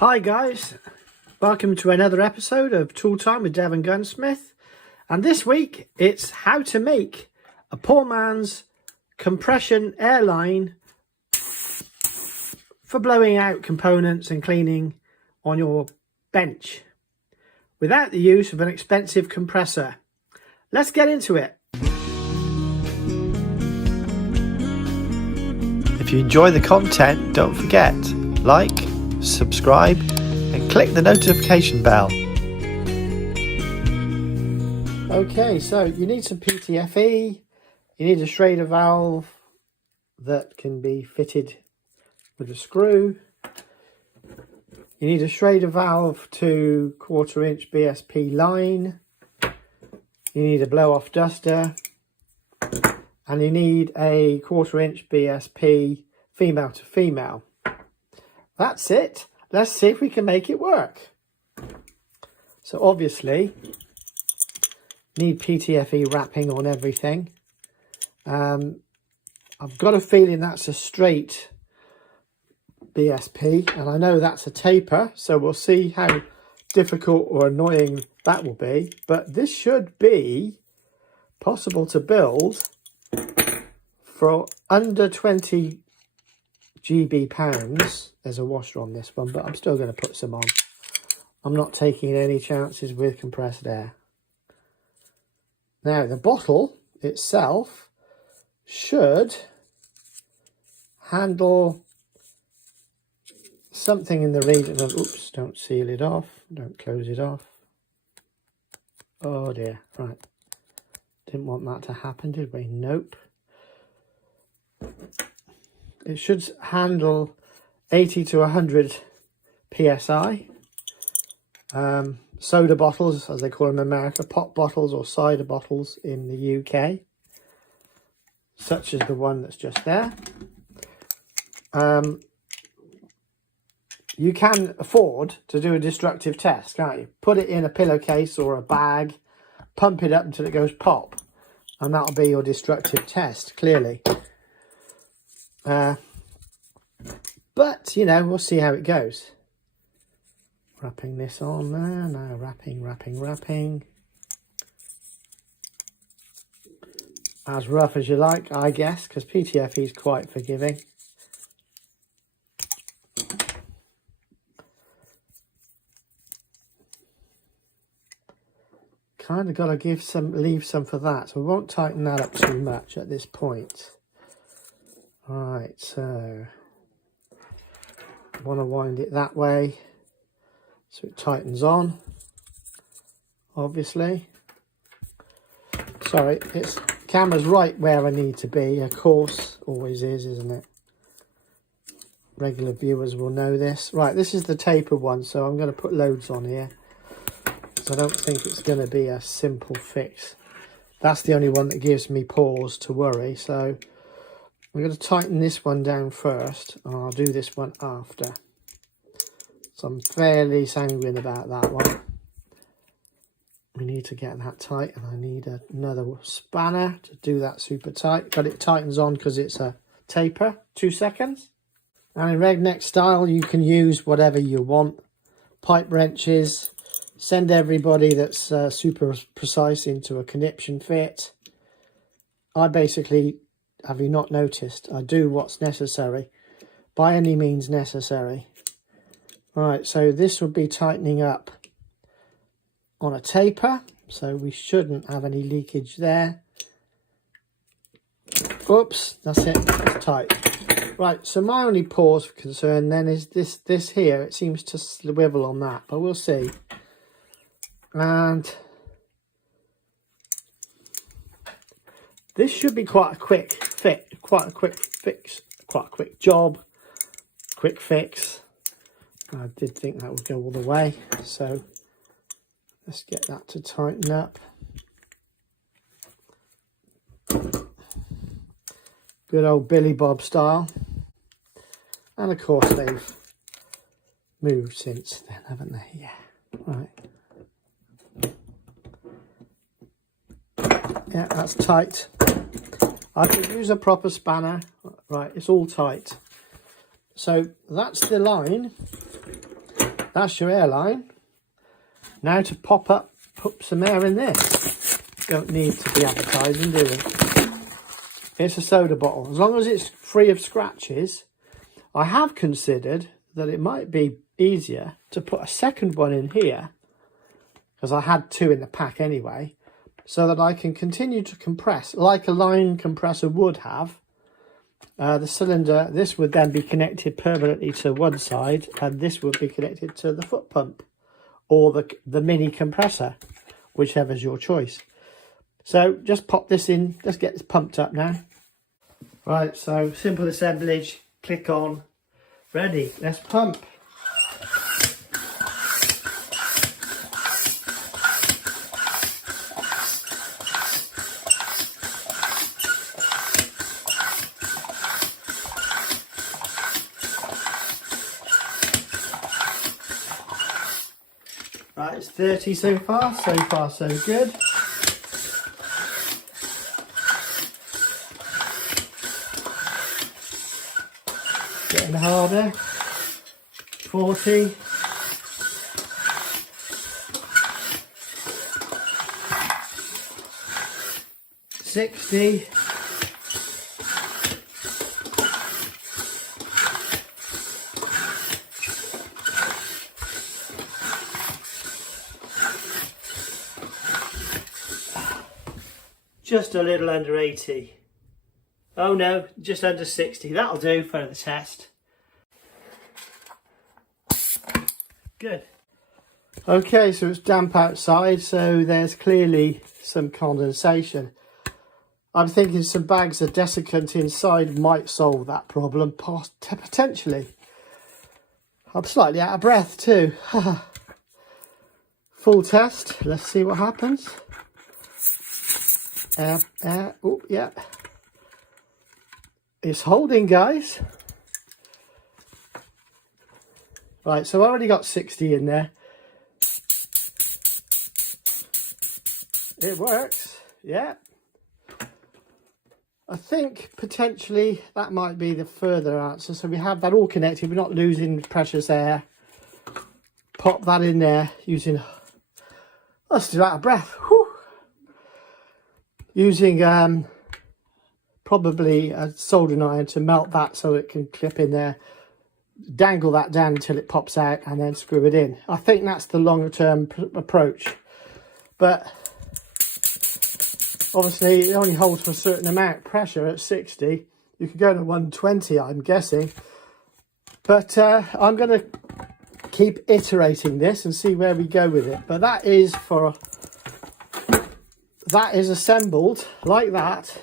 Hi guys, welcome to another episode of Tool Time with Devongunsmith, and this week it's how to make a poor man's compression airline for blowing out components and cleaning on your bench without the use of an expensive compressor. Let's get into it. If you enjoy the content, don't forget, like, subscribe and click the notification bell. Okay, so you need some PTFE, you need a Schrader valve that can be fitted with a screw, you need a Schrader valve to 1/4 inch BSP line, you need a blow off duster, and you need a 1/4 inch BSP female to female. That's it. Let's see if we can make it work. So obviously, need PTFE wrapping on everything. I've got a feeling that's a straight BSP, and I know that's a taper, so we'll see how difficult or annoying that will be. But this should be possible to build for under 20 GB pounds. There's a washer on this one, but I'm still going to put some on. I'm not taking any chances with compressed air. Now the bottle itself should handle something in the region of, oops, don't seal it off, don't close it off. Oh dear, right. Didn't want that to happen, did we? Nope. It should handle 80 to 100 psi. Soda bottles, as they call them in America, pop bottles or cider bottles in the UK, such as the one that's just there. You can afford to do a destructive test, can't you? Put it in a pillowcase or a bag, pump it up until it goes pop, and that'll be your destructive test, clearly. But, you know, we'll see how it goes. Wrapping this on there. Now wrapping. As rough as you like, I guess, because PTFE is quite forgiving. Kind of got to leave some for that, so we won't tighten that up too much at this point. Right, so I want to wind it that way so it tightens on, obviously. Sorry, camera's right where I need to be, of course, always is, isn't it? Regular viewers will know this. Right, this is the taper one, so I'm going to put loads on here. I don't think it's going to be a simple fix. That's the only one that gives me pause to worry. So I'm going to tighten this one down first, and I'll do this one after. So I'm fairly sanguine about that one. We need to get that tight, and I need another spanner to do that super tight. But it tightens on because it's a taper. 2 seconds. And in redneck style, you can use whatever you want. Pipe wrenches. Send everybody that's super precise into a conniption fit. I basically, have you not noticed, I do what's necessary, by any means necessary. Right, so this will be tightening up on a taper, so we shouldn't have any leakage there. Oops, that's it, it's tight. Right, so my only pause for concern then is this here. It seems to swivel on that, but we'll see. And this should be quite a quick fit, quite a quick fix, quite a quick job, quick fix. I did think that would go all the way, so let's get that to tighten up. Good old Billy Bob style. And of course they've moved since then, haven't they? Yeah, right. Yeah, that's tight. I could use a proper spanner. Right, it's all tight. So that's the line. that's your airline. Now to put some air in this. Don't need to be advertising, do we? It's a soda bottle. As long as it's free of scratches, I have considered that it might be easier to put a second one in here, because I had 2 in the pack anyway, so that I can continue to compress like a line compressor would have. The cylinder, this would then be connected permanently to one side, and this would be connected to the foot pump or the mini compressor, whichever's your choice. So just pop this in. Let's get this pumped up now. Right, so simple assemblage, click on, ready, let's pump. Right, it's 30 so far so good. Getting harder. 40. 60. 'Just a little under 80. Oh no, just under 60. That'll do for the test. Good. Okay, so it's damp outside, so there's clearly some condensation. I'm thinking some bags of desiccant inside might solve that problem, potentially. I'm slightly out of breath too. Full test, let's see what happens. Oh, yeah. It's holding, guys. Right, so I already got 60 in there. It works, yeah. I think potentially that might be the further answer. So we have that all connected. We're not losing precious air. Pop that in there using... I'm still out of breath. Whew. Using probably a soldering iron to melt that so it can clip in there. Dangle that down until it pops out and then screw it in. I think that's the longer term approach. But obviously it only holds for a certain amount of pressure at 60. You could go to 120, I'm guessing. But I'm going to keep iterating this and see where we go with it. But that is assembled like that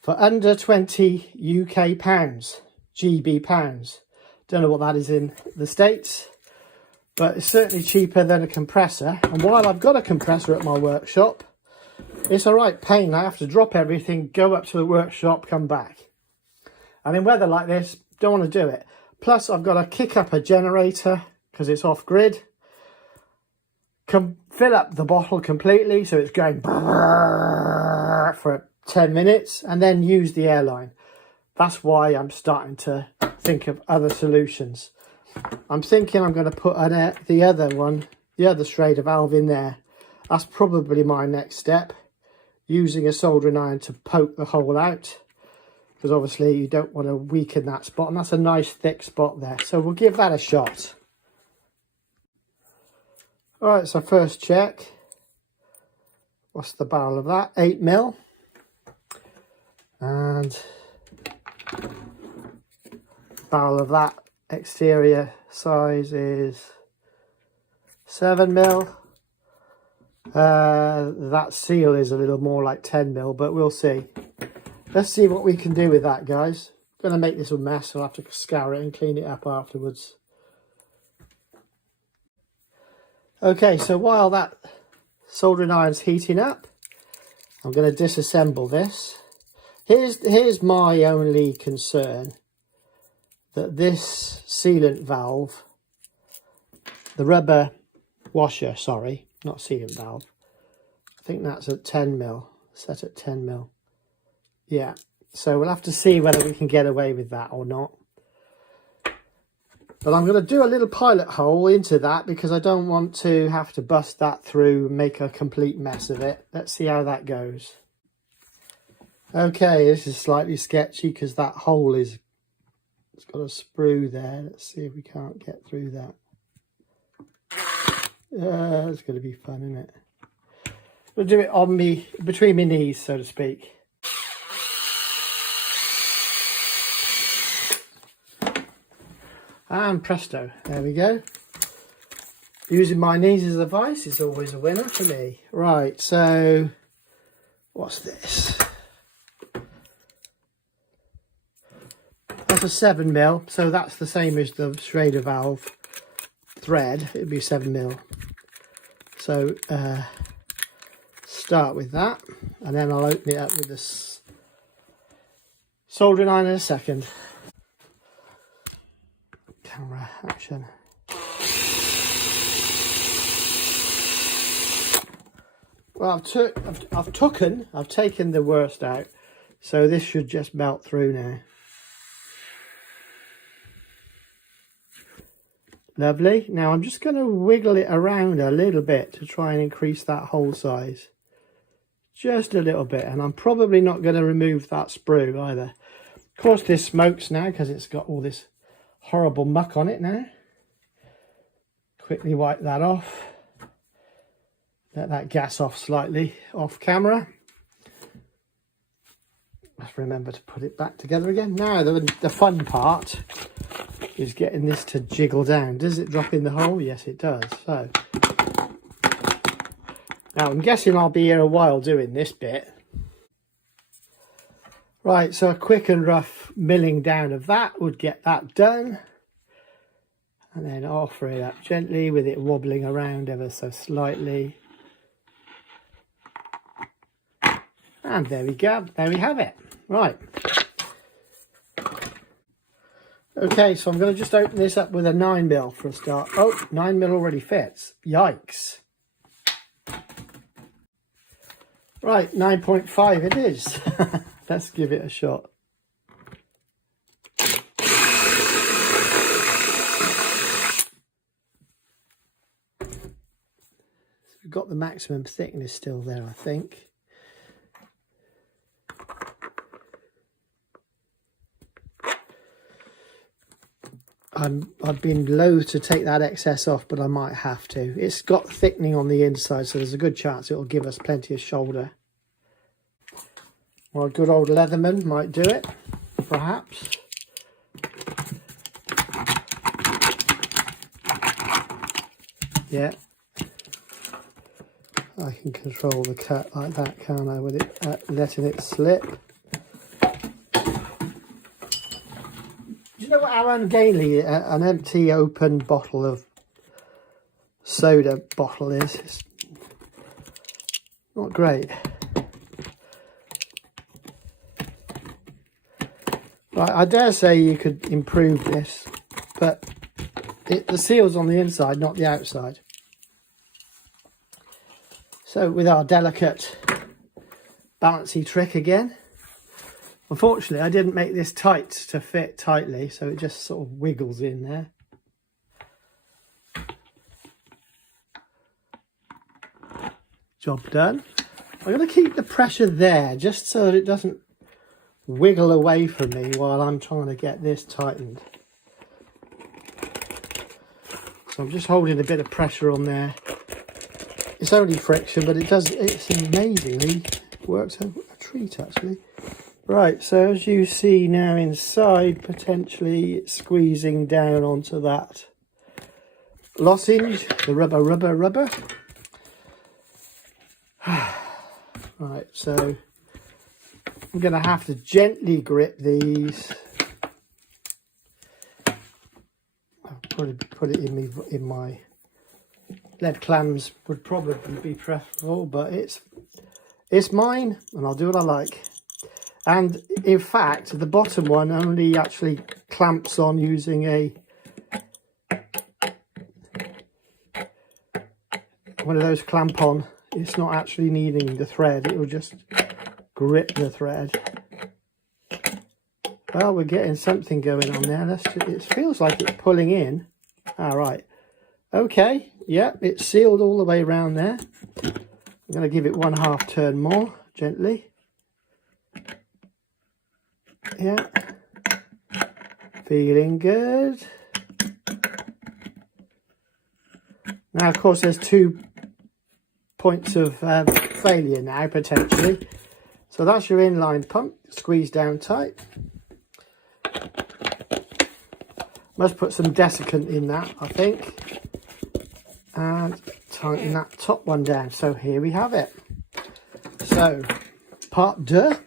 for under 20 UK pounds, GB pounds. Don't know what that is in the States, but it's certainly cheaper than a compressor. And while I've got a compressor at my workshop, it's a right pain. I have to drop everything, go up to the workshop, come back. And in weather like this, don't want to do it. Plus I've got to kick up a generator because it's off grid. Fill up the bottle completely so it's going for 10 minutes and then use the airline. That's why I'm starting to think of other solutions. I'm thinking I'm going to put the other Schrader valve in there. That's probably my next step, using a soldering iron to poke the hole out, because obviously you don't want to weaken that spot, and that's a nice thick spot there. So we'll give that a shot. Alright, so first check. What's the barrel of that? 8mm. And barrel of that exterior size is 7mm. That seal is a little more like 10mm, but we'll see. Let's see what we can do with that, guys. I'm going to make this a mess, so I'll have to scour it and clean it up afterwards. Okay, so while that soldering iron's heating up, I'm going to disassemble this. Here's my only concern, that this sealant valve, the rubber washer, sorry, not sealant valve, I think that's at 10mm, set at 10mm. Yeah, so we'll have to see whether we can get away with that or not. But I'm going to do a little pilot hole into that because I don't want to have to bust that through and make a complete mess of it. Let's see how that goes. Okay, this is slightly sketchy because that hole is, it's got a sprue there. Let's see if we can't get through that. It's going to be fun, isn't it? We'll do it on me, between my knees, so to speak. And presto, there we go. Using my knees as a vice is always a winner for me. Right, so what's this? That's a 7mm, so that's the same as the Schrader valve thread. It'd be 7mm. So start with that, and then I'll open it up with this soldering iron in a second. Camera action. Well, I've taken the worst out, so this should just melt through now. Lovely. Now I'm just going to wiggle it around a little bit to try and increase that hole size. Just a little bit, and I'm probably not going to remove that sprue either. Of course this smokes now because it's got all this horrible muck on it now. Quickly wipe that off. Let that gas off slightly off camera. Just remember to put it back together again. Now the fun part is getting this to jiggle down. Does it drop in the hole? Yes, it does. So now I'm guessing I'll be here a while doing this bit. Right, so a quick and rough milling down of that would get that done. And then offer it up gently with it wobbling around ever so slightly. And there we go. There we have it. Right. Okay, so I'm going to just open this up with a 9mm for a start. Oh, 9mm already fits. Yikes. Right, 9.5 it is. Let's give it a shot. We've got the maximum thickness still there, I think. I've been loath to take that excess off, but I might have to. It's got thickening on the inside, so there's a good chance it will give us plenty of shoulder. Well, a good old Leatherman might do it, perhaps. Yeah. I can control the cut like that, can't I, with it letting it slip. Do you know how ungainly an empty open bottle of soda bottle is? It's not great. Right, I dare say you could improve this, but the seal's on the inside, not the outside. So with our delicate balancy trick again, unfortunately I didn't make this tight to fit tightly, so it just sort of wiggles in there. Job done. I'm going to keep the pressure there just so that it doesn't wiggle away from me while I'm trying to get this tightened. So I'm just holding a bit of pressure on there. It's only friction, but it's amazingly works a treat actually. Right, so as you see now inside, potentially it's squeezing down onto that lozenge, the rubber. Right, so I'm going to have to gently grip these. I'll probably put it in my lead clams would probably be preferable, but it's mine and I'll do what I like. And in fact, the bottom one only actually clamps on using one of those clamp on. It's not actually needing the thread, it will just grip the thread. Well, we're getting something going on there. It feels like it's pulling in. All right. Okay. Yep, it's sealed all the way around there. I'm going to give it 1/2 turn more, gently. Yeah. Feeling good. Now, of course, there's 2 points of failure now, potentially. So that's your inline pump. Squeeze down tight. Must put some desiccant in that, I think. And tighten that top one down. So here we have it. So, part deux.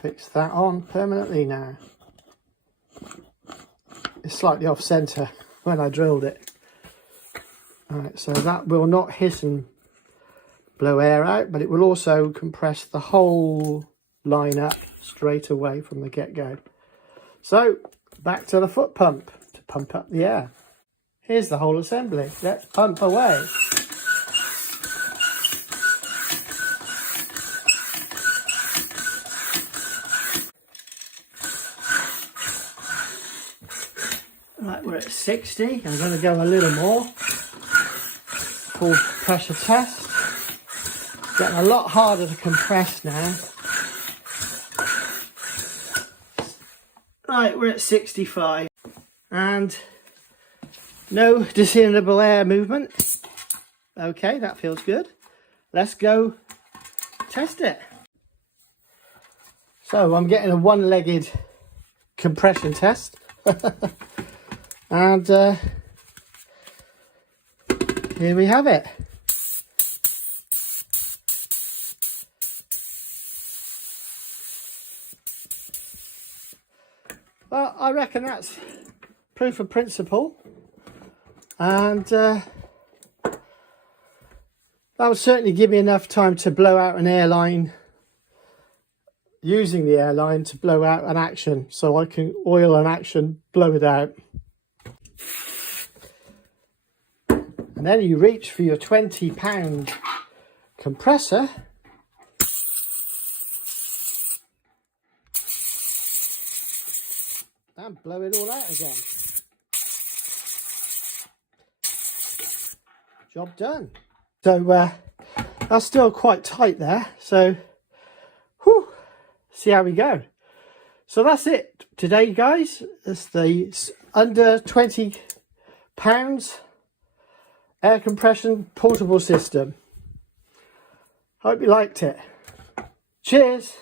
Fix that on permanently now. It's slightly off centre when I drilled it. Alright, so that will not hiss and blow air out, but it will also compress the whole line up straight away from the get-go. So, back to the foot pump to pump up the air. Here's the whole assembly. Let's pump away. Right, we're at 60. I'm going to go a little more. Full pressure test. Getting a lot harder to compress now. Right, we're at 65. And no discernible air movement. Okay, that feels good. Let's go test it. So I'm getting a one-legged compression test. And here we have it. Well, I reckon that's proof of principle. And that would certainly give me enough time to blow out an airline, using the airline to blow out an action, so I can oil an action, blow it out. And then you reach for your 20-pound compressor. And blow it all out again. Job done. So that's still quite tight there. So, whew, see how we go. So that's it today, guys. It's the under 20 pounds air compression portable system. Hope you liked it. Cheers.